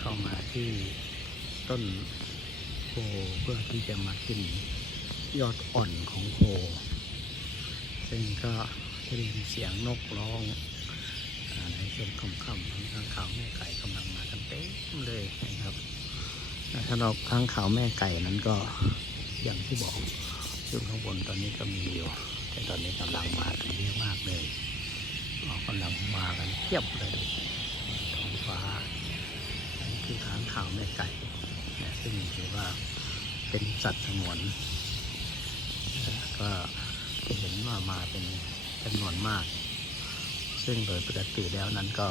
เข้ามาที่ต้นโพเพื่อที่จะมากินยอดอ่อนของโพซึ่งก็ได้ยินเสียงนกร้องอาในช่วงค่ำๆทั้งข้างขาวแม่ไก่กำลังมากันเต็มเลยนะครับสำหรับข้างขาวแม่ไก่นั้นก็อย่างที่บอกอยู่ข้างบนตอนนี้ก็มีอยู่ แต่ตอนนี้กำลังมากันเยอะมากเลยกำลังมากันเทียบเลยท้องฟ้า ขาวแม่ไก่นะซึ่งถือว่าเป็นสัตว์สงวนนะก็เห็นว่ามาเป็นจำนวนมาก ซึ่งโดยปกติแล้วนั้นก็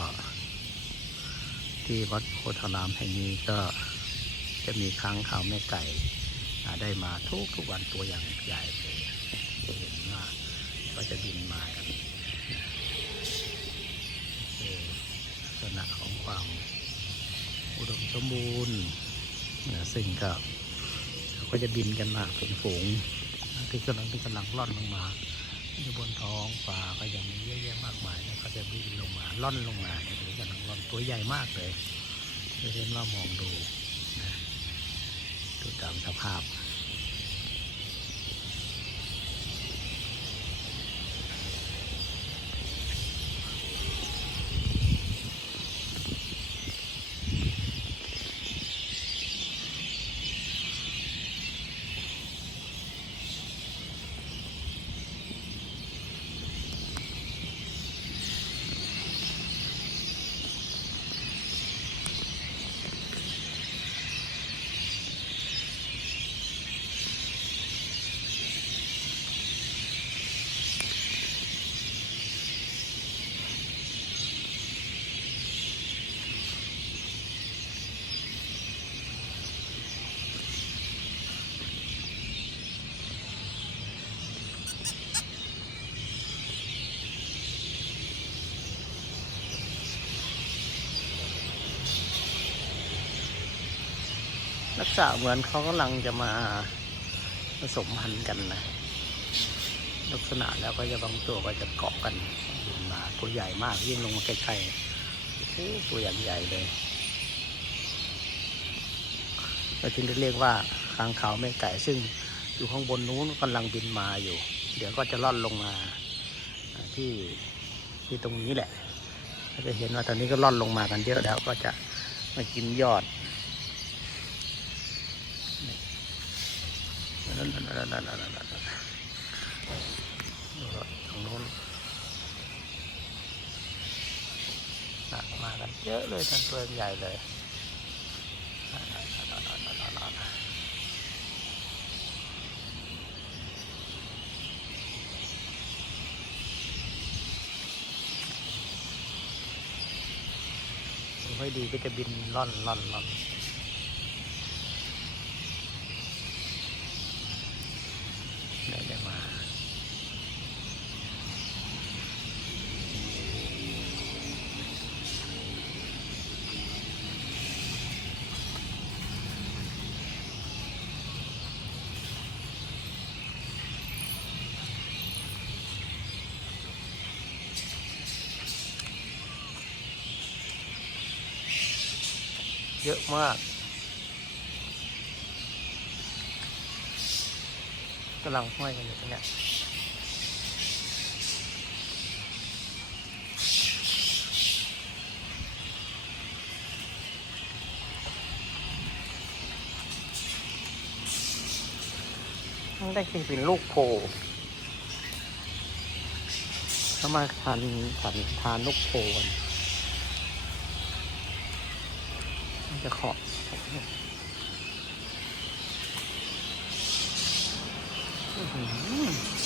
ที่วัดโพธารามแห่งนี้ก็จะมีค้างขาวแม่ไก่ได้มาทุกทุกวันตัวอย่างใหญ่เลยจะเห็นว่าก็จะบินมากันลักษณะของความ อุดมสมบูรณ์นะซึ่งก็เขาก็จะบินกันมาเป็นฝูงที่กำลังที่กำลังล่อนลงมาอยู่บนท้องฟ้าก็ยังมีเยอะแยะมากมายนะเขาจะบินลงมาล่อนลงมาเนี่ยหรือกำลังล่อนตัวใหญ่มากเลยจะเห็นว่ามองดูนะดูตามสภาพ ลักษณะเหมือนเขากำลังจะมาผสมพันธุ์กันนะ ลักษณะแล้วก็จะบางตัวก็จะเกาะกันมาตัวใหญ่มากยิ่งลงมาใกล้ๆตัวอย่างใหญ่เลยเราจึงได้เรียกว่าคางขาวแม่ไก่ซึ่งอยู่ข้างบนนู้นกำลังบินมาอยู่ เดี๋ยวก็จะล่อนลงมาอ่าที่ที่ตรงนี้แหละก็จะเห็นว่าตอนนี้ก็ล่อนลงมากันเยอะแล้วก็จะมากินยอด นั่นนั่นนั่นนั่นนั่นนั่นนั่นทางโน้นน่ะมากันเยอะเลยทั้งตัวใหญ่เลยนั่นนั่นนั่นนั่นนั่นนั่นนั่นไม่ดีก็จะบินล่อนล่อนล่อน เยอะมากกำลังห้อยกันอยู่ตรงเนี้ยได้คือเป็นลูกโพเขามาทานทานทานลูกโพน จะขอบอื้อหือ